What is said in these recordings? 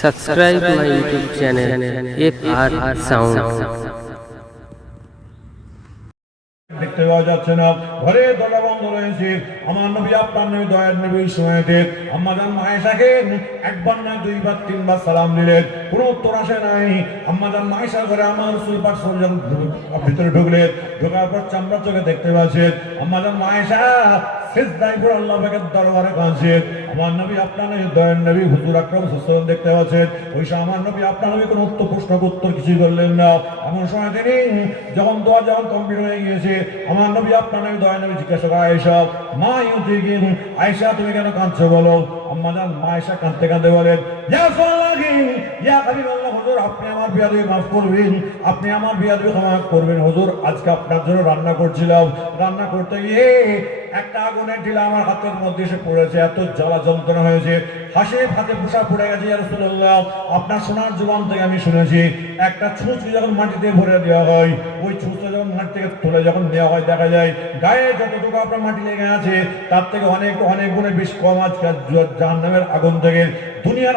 Subscribe my YouTube channel FR Sound. দেখতে পাওয়া যাচ্ছে না। ঘরে বন্ধ রয়েছে। আমার নবী আপনার নবী, দয়ার সময়তে একবার না দুইবার, তিনবার সালাম দিলেন। কোনো উত্তর আসে নাই। আম্মাজান মায়েশা ঘরে আমার সরজন ভিতরে ঢুকলেন। ঢোকার পর চামড়া চোখে দেখতে পাচ্ছেন। আম্মাজান মায়েশা শেষ দায় করে আল্লাহ দরবারে কাঁদছেন। আমার নবী আপনার নবী, দয়ার নবী, হুজুর আকরম সুসলম দেখতে পাচ্ছেন ওই সময় আমার নবী আপনার নবী কোনো উত্তর প্রশ্ন উত্তর কিছুই করলেন না। এমন সময় তিনি যখন দোয়া যখন কমপ্লিট হয়ে গিয়েছে, আমার নবী আপনার নবী দয়া নবী জিজ্ঞাসা করা এসব মা ইউতি গিয়ে আয়েশা, তুমি কেন কাঁদছো বলো? আম্মা জান, মা আয়েশা কাঁদতে কাঁদতে বলেন। আপনি আমার বিয়াদবি মাফ করবেন আজকে আপনার জন্য রান্না করছিলাম। রান্না করতে গিয়ে একটা আগুনের ঢিলা আমার হাতের মধ্যে এসে পড়েছে, এত জ্বালা যন্ত্রণা হয়েছে। পোষা পড়ে গেছে আপনার সোনার থেকে আমি শুনেছি, একটা ছুঁচকে যখন মাটিতে ভরে দেওয়া হয়, ওই ছুঁচটা যখন মাটি থেকে তুলে যখন নেওয়া হয়, দেখা যায় গায়ে যতটুকু আপনার মাটি লেগে আছে, তার থেকে অনেক অনেক গুণে বেশ কম আজকে জাহান্নামের আগুন থেকে। দুনিয়ার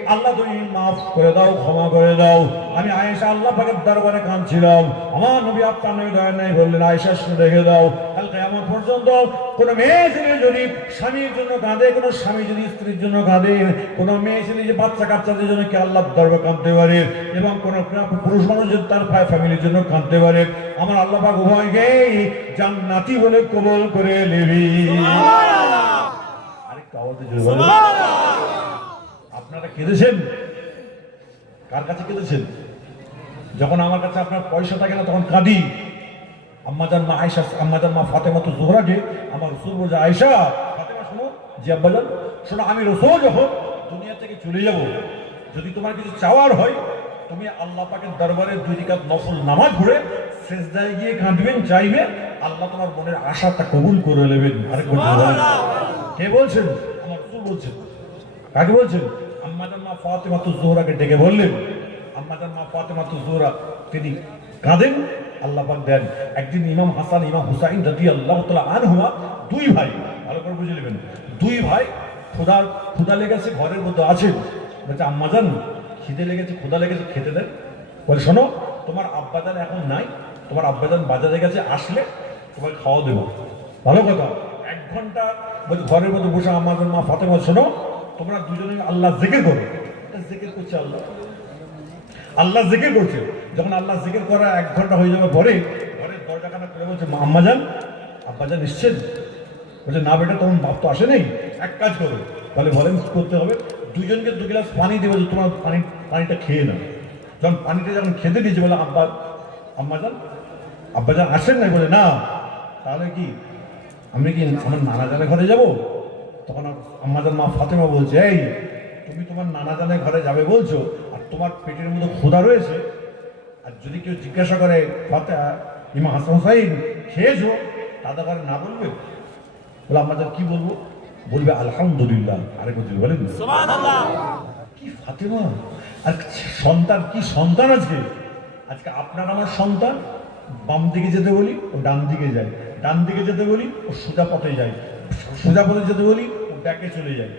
আল্লাহ তুমি মাফ করে দাও ক্ষমা করে দাও। আমি আয়েশা আল্লাহ পাকের দরবারে কাঁদছিলাম। আমার নবী আপনার নবী দয়া নাই বললেন আয়েশা শুনে রেখে দাও। কালকে এমন পর্যন্ত কোনো মেয়ে ছেলে যদি স্বামীর জন্য কাঁদে কোনো স্বামী যদি স্ত্রীর জন্য কাঁদে কোনো মেয়ে ছেলে যে বাচ্চা কাচ্চাদের জন্য কি আল্লাহ দরবার কাঁদতে পারে? এবং কোনো পুরুষ মানুষ যদি তার ফ্যামিলির জন্য কাঁদতে পারে? আমার আল্লাহ পাক উভয়কে জান্নাতি বলে কবল করে নেবি। আরেকটু আওয়াজে। আপনারা কেঁদেছেন? কার কাছে কেঁদেছেন? যখন আমার কাছে আপনার পয়সা থাকে না তখন কাঁদি। আম্মাজান মা আয়সা আম্মাজান মা ফাতেমা তো জোহরাকে আমার রসুল বলছে আয়সা ফাতেমা শোনো জি আব্বাজান শোনো আমি রসুল যখন দুনিয়া থেকে চলে যাব যদি তোমার কিছু চাওয়ার হয় তুমি আল্লাহ পাকের দরবারে দুই রিকাত নফল নামাজ পড়ে শেষদায় গিয়ে কাঁদবেন চাইবে আল্লাহ তোমার মনের আশাটা কবুল করে নেবেন। আরেক বলতে বলেন। কে বলছেন? আমার রসুল বলছেন। কাকে বলছেন? আম্মাজান মা ফাতেমা তো জোহরাকে ডেকে বললেন আম্মাজান মা ফাতেমা তো জোহরা, তিনি কাঁদেন, আল্লাহ পাক দেন। একদিন ইমাম হাসান, ইমাম হুসাইন যদি আল্লাহ তালা আনহুমা দুই ভাই, ভালো করে বুঝে নেবেন, দুই ভাই ক্ষুদা ক্ষুদা লেগেছে, ঘরের মধ্যে আছেন। বলছে আম্মাজান খিদে লেগেছে ক্ষুদা লেগেছে, খেতে দেন। বলে, শোনো, তোমার আব্বাজান এখন নাই, তোমার আব্বাজান বাজারে গেছে, আসলে তোমাকে খাওয়া দেবো। ভালো কথা। এক ঘণ্টা বলছে, ঘরের মধ্যে বসে আমাদের মা ফাতেমা শোনো তোমরা দুজনে আল্লাহ জেকের করো। জেকের করছে আল্লাহ। আল্লাহ জেকের করছে। যখন আল্লাহ জেকের করা এক ঘণ্টা হয়ে যাবে পরে ঘরের দরজাখানা খুলে বলছে "মা, আম্মাজান আব্বাজান এসছেন? বলছে না বেটা তোমার বাপ তো আসে নেই। এক কাজ করো। তাহলে বলেন করতে হবে? দুজনকে দু গ্লাস পানি দেবে যে তোমার পানি পানিটা খেয়ে নাও। যখন পানিটা যখন খেতে দিয়েছে বলে আব্বা আম্মাজান আব্বাজান আসেন না বলে না। তাহলে কি আমি কি আমার নানা জানের ঘরে যাব? তখন আমাদের মা ফাতেমা বলছে এই তুমি তোমার নানা জানের ঘরে যাবে বলছো আর তোমার পেটের মধ্যে ক্ষুধা রয়েছে। আর যদি কেউ জিজ্ঞাসা করে ফাতে ইমা হাসান সাহিব খেয়েছো? তাদের ঘরে না বলবে। বলে আমাদের কি বলব? বলবে আলহামদুলিল্লাহ। আরেক বলেন। কি ফাতেমা? আর সন্তান কি সন্তান আছে? আজকে আপনার আমার সন্তান বাম দিকে যেতে বলি ও ডান দিকে যায়। ডান দিকে যেতে বলি ও সোজা পথে যায়। সোজা পথে যেতে বলি ব্যাকে চলে যায়।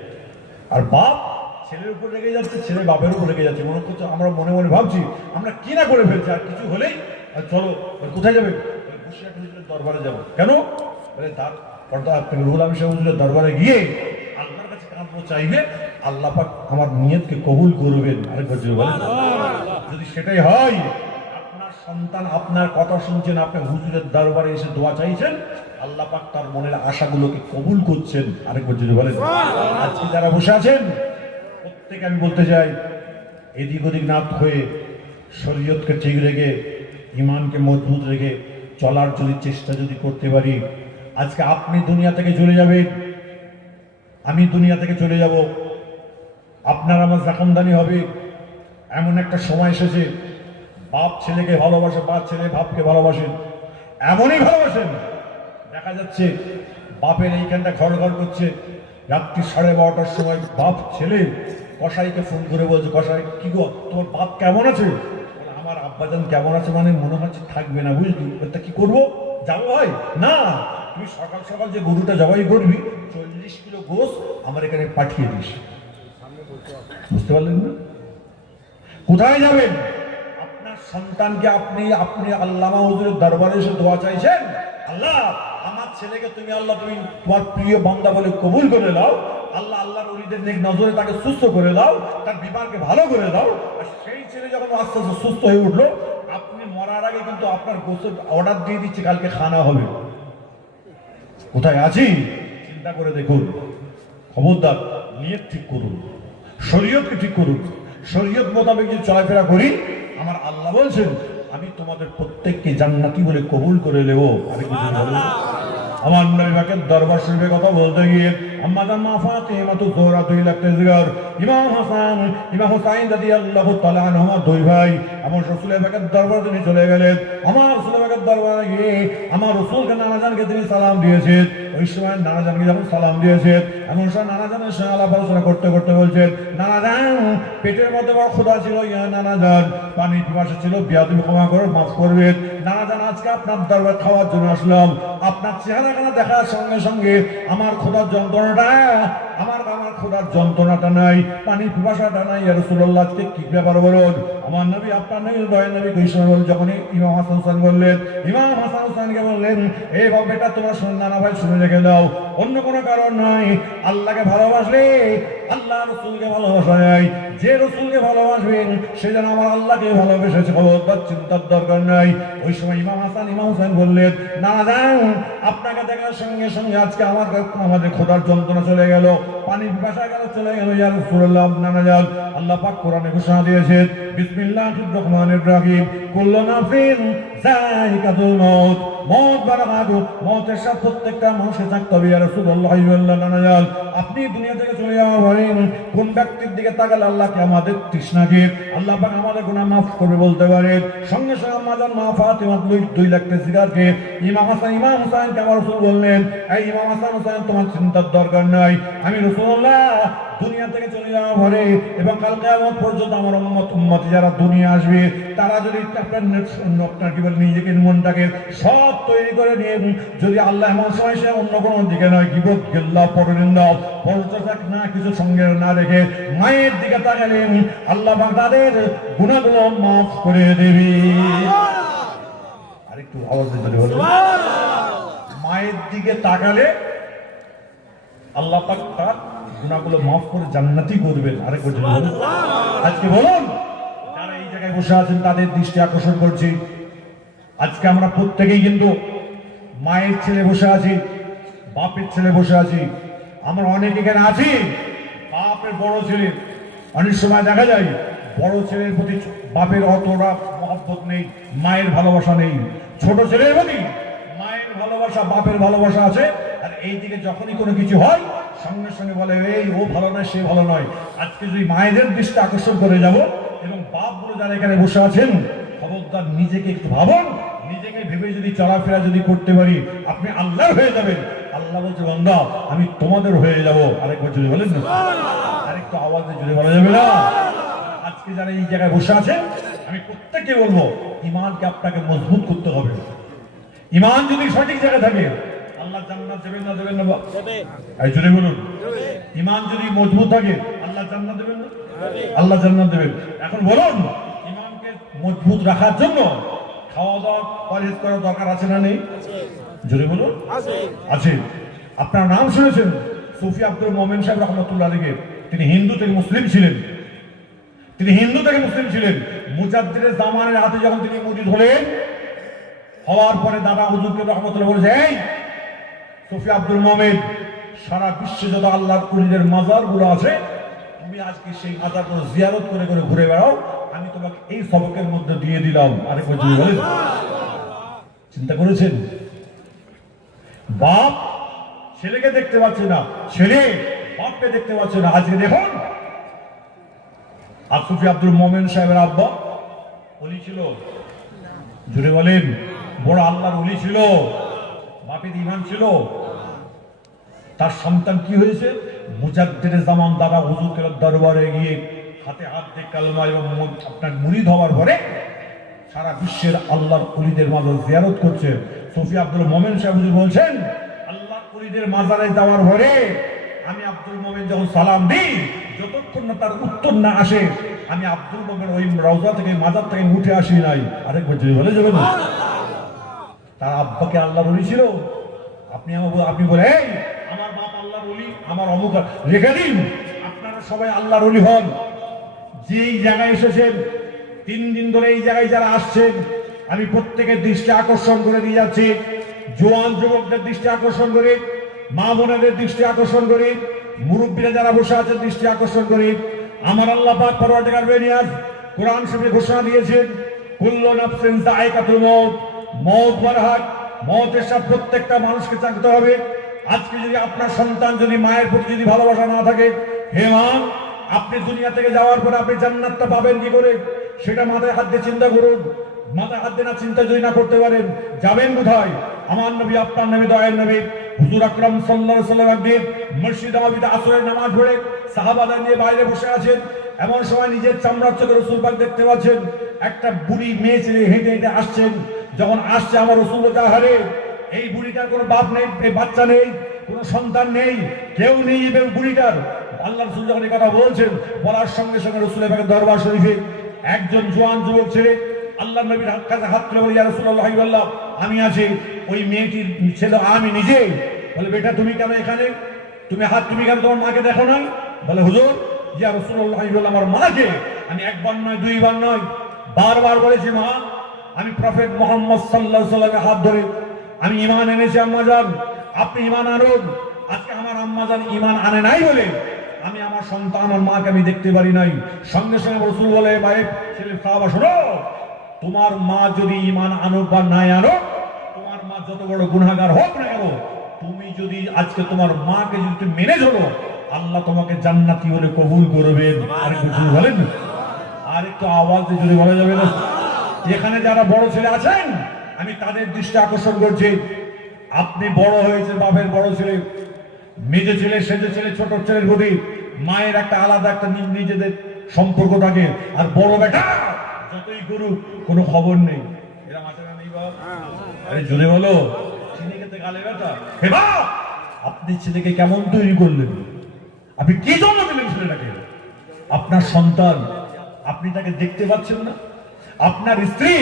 আর বাপ ছেলের উপর রেগে যাচ্ছে ছেলে বাপের উপর রেগে যাচ্ছে। মনে করছে আমরা মনে মনে ভাবছি আমরা কি না করে ফেলছি আর কিছু হলেই আর চলো কোথায় যাবে? দরবারে যাব। কেন? বলে তার পর্দা রুহুল আমির সাহেব দরবারে গিয়ে আল্লাহর কাছে কাঁদবো চাইবে আল্লাহ পাক আমার নিয়তকে কবুল করবেন। আরেকবার যদি সেটাই হয় সন্তান আপনার কথা শুনছেন আপনি হুজুরের দরবারে এসে দোয়া চাইছেন আল্লাহ পাক তার মনের আশাগুলোকে কবুল করছেন। আরেকবার যদি বলেন আজকে যারা বসে আছেন প্রত্যেকে আমি বলতে চাই এদিক ওদিক না হয়ে শরীয়তকে ঠিক রেখে ইমানকে মজবুত রেখে চলার যদি চেষ্টা যদি করতে পারি আজকে আপনি দুনিয়া থেকে চলে যাবেন আমি দুনিয়া থেকে চলে যাব আপনার আমার জাকামদানি হবে এমন একটা সময় এসেছে বাপ ছেলেকে ভালোবাসে, বাপ ছেলে বাপকে ভালোবাসেন এমনই ভালোবাসেন। দেখা যাচ্ছে বাপের এইখানটা ঘর ঘর করছে। রাত্রি সাড়ে বারোটার সময় বাপ ছেলে কসাইকে ফোন করে বলছে, কসাই, কি গো, তোমার বাপ কেমন আছে? আমার আব্বাজান কেমন আছে মানে মনে হচ্ছে থাকবে না, বুঝলি? তা কি করব? যাব ভাই? না, তুই সকাল সকাল যে গরুটা জবাই করবি, চল্লিশ কিলো গোস আমার এখানে পাঠিয়ে দিস। বুঝতে পারলেন না? কোথায় যাবেন? সন্তানকে আপনি আপনি আল্লামা হুজুরের দরবারে এসে দোয়া চাইছেন? আল্লাহ, আমার ছেলেকে তুমি আল্লাহ, তুমি তোমার প্রিয় বান্দা বলে কবুল করে দাও আল্লাহ, আল্লাহর অলিদের নেক নজরে তাকে সুস্থ করে দাও তার বিবাহকে ভালো করে দাও আর সেই ছেলে যখন আস্তে আস্তে সুস্থ হয়ে উঠল, আপনি মরার আগে কিন্তু আপনার গোসল অর্ডার দিয়ে দিচ্ছে, কালকে খানা হবে। কোথায় আছি? চিন্তা করে দেখুন। খবরদার, নিয়ত ঠিক করুন। শরীয়তকে ঠিক করুন। শরীয়ত মোতাবেক যদি চলাফেরা করি আমার আল্লাহ বলছেন আমি তোমাদের প্রত্যেককে জান্নাতি বলে কবুল করে নেব। বলুন আমার নবী পাকের দরবার শরীফের কথা বলতে গিয়ে আম্মা জান মা ফাতিমা তো জোহরা দুই লাখ তেজগার ইমাম হাসান ইমাম হুসাইন রাদিয়াল্লাহু তাআলা আনহুমা দুই ভাই আমার রাসূলের পাকের দরবারে তিনি চলে গেলেন। আমার রাসূলের পাকের দরবারে গিয়ে আমার রাসূলকে নানাজানকে তিনি সালাম দিয়েছেন। ওই নানা নানাজানকে যখন সালাম দিয়েছেন, এমন সময় নানাজানের সঙ্গে আলাপ আলোচনা করতে করতে বলছেন, নানাজান, পেটের মধ্যে বড় ক্ষুধা ছিল, ইয়া নানাজান। পানি পিপাসা ছিল বিয়া তুমি ক্ষমা করে, মাফ করবেন নানাজান, আজকে আপনার দরবার খাওয়ার জন্য আসলাম। আপনার চেহারাখানা দেখার সঙ্গে সঙ্গে আমার ক্ষুধার যন্ত্রণাটা, আমার আমার ক্ষুধার যন্ত্রণাটা নাই, পানি পিপাসাটা নাই। রসুল্লাহ আজকে কি ব্যাপার বলুন? আমার নবী, আপনার নবী দয়া নবী, কৃষ্ণ বল যখন ইমাম হাসান হোসেন বললেন, ইমাম হাসান হোসেনকে বললেন এই বাবা বেটা তোমার শুনে ভাই শুনে রেখে দাও। অন্য কোনো কারণ নাই। আল্লাহকে ভালোবাসলে আল্লাহ রসুলকে ভালোবাসা যায় যে রসুলকে ভালোবাসবেন, সে যেন আমার আল্লাহকে ভালোবেসেছে খবরদার চিন্তার দরকার নাই। ওই সময় ইমাম হাসান, ইমাম হোসেন বললেন, না যান। আপনাকে দেখার সঙ্গে সঙ্গে আজকে আমার আমাদের খোদার যন্ত্রণা চলে গেল। পানি পিপাসা গেল, চলে গেল, ইয়া রাসূলুল্লাহ নানা যান। আল্লাহ পাক কোরআনে ঘোষণা দিয়েছেন বিসমিল্লাহির রহমানির রহিম। কুল্লু নাফসিন প্রত্যেকটা ইল্লাল্লাহ আপনি দুনিয়া থেকে চলে যাওয়া পারেন কোন ব্যক্তির দিকে তাকালে আল্লাহকে আমাদের তৃষ্ণা তৃষ্ণাকে আল্লাহ আমাদের গুনাহ মাফ করবে বলতে পারেন সঙ্গে সঙ্গে আমাদের মা দুই দুই লাখ সিগারকে ইমাম হাসান, ইমাম হুসাইনকে আমার রসুল বললেন, এই ইমাম হাসান, হুসাইন, তোমার চিন্তার দরকার নাই। আমি রসুল্লাহ দুনিয়া থেকে চলে যাওয়া পরে এবং কাল কেয়ামত পর্যন্ত আমার উম্মত, উম্মতি যারা দুনিয়া আসবে, তারা যদি আপনার আপনার কি নিজেকে মনটাকে সব তৈরি করে নিয়ে যদি আল্লাহ সময় সে অন্য কোনো দিকে নয় গিবত গেল্লা পরনিন্দা পরচাক না। কিছু সঙ্গে না রেখে মায়ের দিকে তাকালেন আল্লাহ তাদের গুণাগুলো মাফ করে দেবে। আরেকটু আওয়াজ মায়ের দিকে তাকালে আল্লাহ তার গুনাহগুলো মাফ করে জান্নাতি করবেন। আরেক বছর বলুন। আজকে বলুন, যারা এই জায়গায় বসে আছেন, তাদের দৃষ্টি আকর্ষণ করছি। আজকে আমরা প্রত্যেকেই কিন্তু মায়ের ছেলে বসে আছি, বাপের ছেলে বসে আছি। আমরা অনেক এখানে আছি, বাপের বড় ছেলে। অনেক সময় দেখা যায়, বড় ছেলের প্রতি বাপের অতটা মহব্বত নেই, মায়ের ভালোবাসা নেই। ছোট ছেলের প্রতি মায়ের ভালোবাসা, বাপের ভালোবাসা আছে। আর এই দিকে যখনই কোনো কিছু হয়, সঙ্গে সঙ্গে বলে, এই, ও ভালো নয়, সে ভালো নয়। আজকে যদি মায়েদের দৃষ্টি আকর্ষণ করে যাব এবং বাপ বাপগুলো যারা এখানে বসে আছেন, খবরদার নিজেকে একটু ভাবুন নিজেকে ভেবে যদি চলাফেরা যদি করতে পারি আপনি আল্লাহ হয়ে যাবেন। আল্লাহ বলছে বন্ধা আমি তোমাদের হয়ে যাব। আরেকবার যদি বলেন না। আরেকটু আওয়াজে যদি বলা যাবে না? আজকে যারা এই জায়গায় বসে আছে আমি প্রত্যেককে বলব ইমানকে আপনাকে মজবুত করতে হবে। ইমান যদি সঠিক জায়গায় থাকে আল্লাহ জান্নাত দেবেন না দেবেন না এই যদি বলুন। ইমান যদি মজবুত থাকে আল্লাহ জান্নাত দেবেন না? আল্লাহ জান্নাত দেবেন। এখন বলুন ইমানকে মজবুত রাখার জন্য খাওয়া দাওয়া পরহেজ করার দরকার আছে না নেই? যদি বলুন। আছে। আপনার নাম শুনেছেন? সুফি আব্দুল মোমেন সাহেব রহমতুল্লাহ আলীকে তিনি হিন্দু থেকে মুসলিম ছিলেন। তিনি হিন্দু থেকে মুসলিম ছিলেন। মুজাদ্দিদের জামানের হাতে যখন তিনি মুজিদ হলেন হওয়ার পরে দাদা হুজুরকে রহমতুল্লাহ বলেছে এই সুফি আব্দুল মোমেন সারা বিশ্বে যত আল্লাহর কুলিদের মাজারগুলো আছে তুমি আজকে সেই গুলো জিয়ারত করে করে ঘুরে বেড়াও, আমি তোমাকে এই সবকের মধ্যে দিয়ে দিলাম। আরেক চিন্তা করেছেন? বাপ ছেলেকে দেখতে পাচ্ছে না, ছেলে বাপকে দেখতে পাচ্ছে না। আজকে দেখুন, আর সুফি আব্দুল মোমেন সাহেবের আব্বা অলি ছিল জুড়ে বলেন, বড় আল্লাহর অলি ছিল, বাপের ইমান ছিল। তার সন্তান কি হয়েছে? মুজাদ্দির জামান দাদা হুজুরকে দরবারে গিয়ে হাতে হাত দিয়ে কালমা এবং আপনার মুড়ি হওয়ার পরে সারা বিশ্বের আল্লাহর অলিদের মাজার জিয়ারত করছে। সফি আব্দুল মোমেন সাহেব হুজুর বলছেন, আল্লাহর অলিদের মাজারে যাওয়ার পরে আমি আব্দুল মোমেন যখন সালাম দিই, যতক্ষণ না তার উত্তর না আসে, আমি আব্দুল মোমেন ওই রওজা থেকে মাজার থেকে উঠে আসি নাই। আরেকবার যদি বলে যাবে না। তার আব্বাকে আল্লাহ বলেছিল, আপনি আমার আপনি বলে এই আমার অমুক রেখে দিন। আপনারা সবাই আল্লাহর অলি হন। যেই জায়গায় এসেছেন, তিন দিন ধরে এই জায়গায় যারা আসছেন, আমি প্রত্যেকের দৃষ্টি আকর্ষণ করে দিয়ে যাচ্ছি। জোয়ান যুবকদের দৃষ্টি আকর্ষণ করে, মা বোনেদের দৃষ্টি আকর্ষণ করি, মুরব্বীরা যারা বসে আছেন দৃষ্টি আকর্ষণ করি। আমার আল্লাহ পাক পরওয়ার্ডিগার বেনিয়াজ কোরআন শরীফে ঘোষণা দিয়েছেন, কুল্লু নাফসিন যায়কাতুল মউত মউত ওয়ারহাক মউতের সাথে প্রত্যেকটা মানুষকে চাকতে হবে। আজকে যদি আপনার সন্তান যদি মায়ের প্রতি যদি ভালোবাসা না থাকে, হে মা, আপনি দুনিয়া থেকে যাওয়ার পরে আপনি জান্নাতটা পাবেন কি করে? সেটা মাথায় হাত দিয়ে চিন্তা করুন। মাথায় হাত দিয়ে না চিন্তা যদি না করতে পারেন, যাবেন কোথায়? আমার নবী, আপনার নবী, দয়ের নবী, হুজুর আকরাম সাল্লাল্লাহু সাল্লাম একদিন মসজিদ নববীতে আসরের নামাজ পড়ে সাহাবাদের নিয়ে বাইরে বসে আছেন। এমন সময় নিজের চামড়ার চোখে রসুল পাক দেখতে পাচ্ছেন, একটা বুড়ি মেয়ে ছেলে হেঁটে হেঁটে আসছেন। যখন আসছে আমার রসুল হারে এই বুড়িটার কোনো বাপ নেই বাচ্চা নেই, কোনো সন্তান নেই, কেউ নেই বুড়িটার। আল্লাহ রসুল যখন কথা বলছেন, বলার সঙ্গে সঙ্গে রসুলের পাকে দরবার শরীফে একজন জোয়ান যুবক ছেড়ে আল্লাহ নবীর হাত কাছে হাত তুলে বলে আল্লাহ, আমি আছি, ওই মেয়েটির ছেলে আমি নিজে। বলে, বেটা, তুমি কেন এখানে? তুমি হাত, তুমি কেন তোমার মাকে দেখো না বলে, হুজুর, ইয়া রাসূলুল্লাহ আমার মাকে আমি একবার নয়, দুইবার নয়, বারবার বলেছি, মা, আমি প্রফেট মোহাম্মদ সাল্লাহ সাল্লামের হাত ধরে আমি ইমান এনেছি আম্মাজান আপনি ইমান আনুন। আজকে আমার আম্মাজান ইমান আনে নাই বলে আমি আমার সন্তান আমার মাকে আমি দেখতে পারি নাই। সঙ্গে সঙ্গে রসুল বলে ভাই ছেলে সাহাবা শোনো। তোমার মা যদি ইমান আনুক বা নাই আনুক তোমার মা যত বড় গুনাহগার হোক না কেন তুমি যদি আজকে তোমার মাকে যদি তুমি মেনে চলো আল্লাহ তোমাকে জান্নাতি বলে কবুল করবেন। আর কিছু বলেন। আর একটু আওয়াজ দিয়ে যদি বলা যাবে না? এখানে যারা বড় ছেলে আছেন আমি তাদের দৃষ্টি আকর্ষণ করছি। আপনি বড় হয়েছে বাপের বড় ছেলে। মেজে ছেলে, সেজে ছেলে, ছোট ছেলের প্রতি মায়ের একটা আলাদা একটা নিজেদের সম্পর্ক থাকে। আর বড় বেটা, যতই করুক, কোনো খবর নেই। জোরে বলো। খেতে গালে হে আপনি ছেলেকে কেমন তৈরি করলেন? আপনি কি জন্য দিলেন ছেলেটাকে? আপনার সন্তান, আপনি তাকে দেখতে পাচ্ছেন না? আপনার স্ত্রী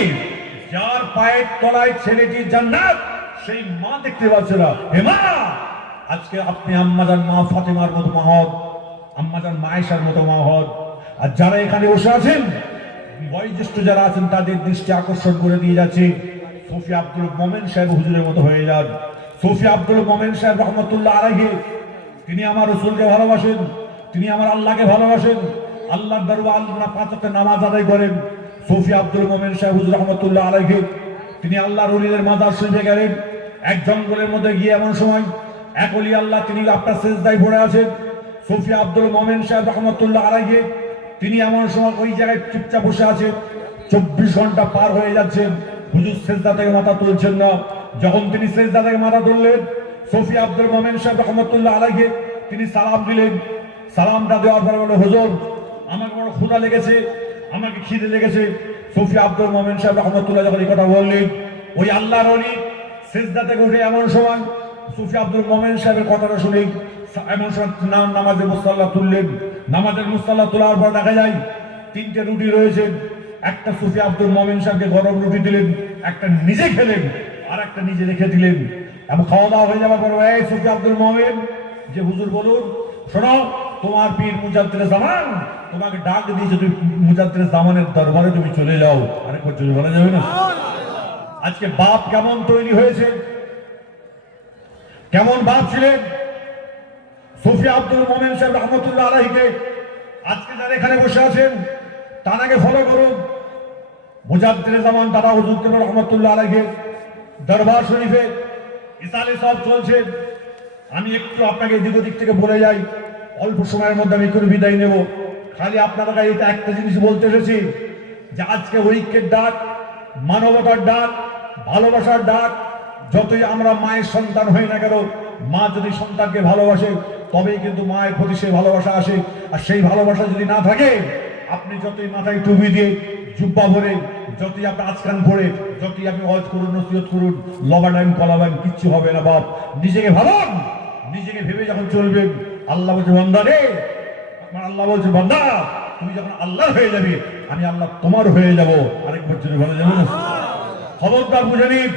যার পায়ের তলায় ছেলেটির জান্নাত, সেই মা দেখতে পাচ্ছে না। হে মা, আজকে আপনি আম্মাজান মা, ফাতেমার মতো মা হন আম্মাজান মায়েশার মতো মা হন আর যারা এখানে বসে আছেন, বয়োজ্যেষ্ঠ যারা আছেন, তাদের দৃষ্টি আকর্ষণ করে দিয়ে যাচ্ছে। সফি আব্দুল মোমেন সাহেব হুজুরের মতো হয়ে যান। সফি আব্দুল মোমেন সাহেব রহমতুল্লাহ আলাইহি, তিনি আমার রসুলকে ভালোবাসেন, তিনি আমার আল্লাহকে ভালোবাসেন। আল্লাহর দরবার আল্লাহ পাঁচকে নামাজ আদায় করেন। সফি আব্দুল মোমেন সাহেব রহমতুল্লাহ আলাইহি। তিনি আল্লাহ অলিদের মাজার শরীফে গেলেন এক জঙ্গলের মধ্যে গিয়ে এমন সময় এক অলি আল্লাহ তিনি আপনার শেষদায় পড়ে আছেন। সফি আব্দুল মোমেন সাহেব রহমতুল্লাহ আলাইহি, তিনি এমন সময় ওই জায়গায় চুপচাপ বসে আছে চব্বিশ ঘণ্টা পার হয়ে যাচ্ছে। হুজুর সেজদা থেকে মাথা তুলছেন না। যখন তিনি সেজদা থেকে মাথা তুললেন, সফি আব্দুল মোমেন সাহেব রহমতুল্লাহ আলাইকে তিনি সালাম দিলেন। সালামটা দেওয়ার পরে বলে, হুজুর আমাকে বড় ক্ষুধা লেগেছে। আমাকে খিদে লেগেছে। সফি আব্দুল মোমেন সাহেব রহমতুল্লাহ যখন এই কথা বললেন, ওই আল্লাহর অলি সেজদা থেকে উঠে এমন সময় সুফি আব্দুল মোমেন সাহেবের কথাটা শুনে এমন সময় নাম নামাজের মুসাল্লাহ তুললেন। নামাজের মুসাল্লাহ তোলার পর দেখা যায়, তিনটে রুটি রয়েছে। একটা সুফি আব্দুল মোমেন সাহেবকে গরম রুটি দিলেন, একটা নিজে খেলেন, আর একটা নিজে রেখে দিলেন। এবং খাওয়া দাওয়া হয়ে যাওয়ার পর সুফি আব্দুল মোমেন, যে হুজুর বলুন, শোনো তোমার পীর মুজাদ্দির জামান, তোমাকে ডাক দিয়েছে তুমি মুজাদ্দির জামানের দরবারে তুমি চলে যাও। আরেকবার চলে বলা যাবে না? আজকে বাপ কেমন তৈরি হয়েছে? কেমন বাপ ছিলেন? সুফি আব্দুল মোমেন সাহেব রহমতুল্লাহ আলাহিকে আজকে যারা এখানে বসে আছেন তারাকে ফলো করুন। মুজাদ্দির জামান দাদা হুজুর রহমতুল্লাহ আলাইকে? দরবার শরীফে ইসালে সব চলছে। আমি একটু আপনাকে ওদিক থেকে বলে যাই। অল্প সময়ের মধ্যে আমি একটু বিদায় নেব। খালি আপনাদের কাছে এটা একটা জিনিস বলতে এসেছি, যে আজকে ঐক্যের ডাক, মানবতার ডাক, ভালোবাসার ডাক, যতই আমরা মায়ের সন্তান হই না কেন, মা যদি সন্তানকে ভালোবাসে, তবেই কিন্তু মায়ের প্রতি সেই ভালোবাসা আসে। আর সেই ভালোবাসা যদি না থাকে, আপনি যতই মাথায় টুপি দিয়ে জুব্বা ভরে, যতই আপনি আজকান পড়ে যতই আপনি অজ করুন, নসিহত করুন লবাডাইম কলাবাইম কিচ্ছু হবে না বাপ। নিজেকে ভাবুন, নিজেকে ভেবে যখন চলবেন আল্লাহ বলছে বন্দা রে আমার আল্লাহ বলছে বন্দা তুমি যখন আল্লাহ হয়ে যাবে আমি আল্লাহ তোমার হয়ে যাব। আরেকবার জন্য ভালো যাব খবরটা খবরদার বুঝে নিন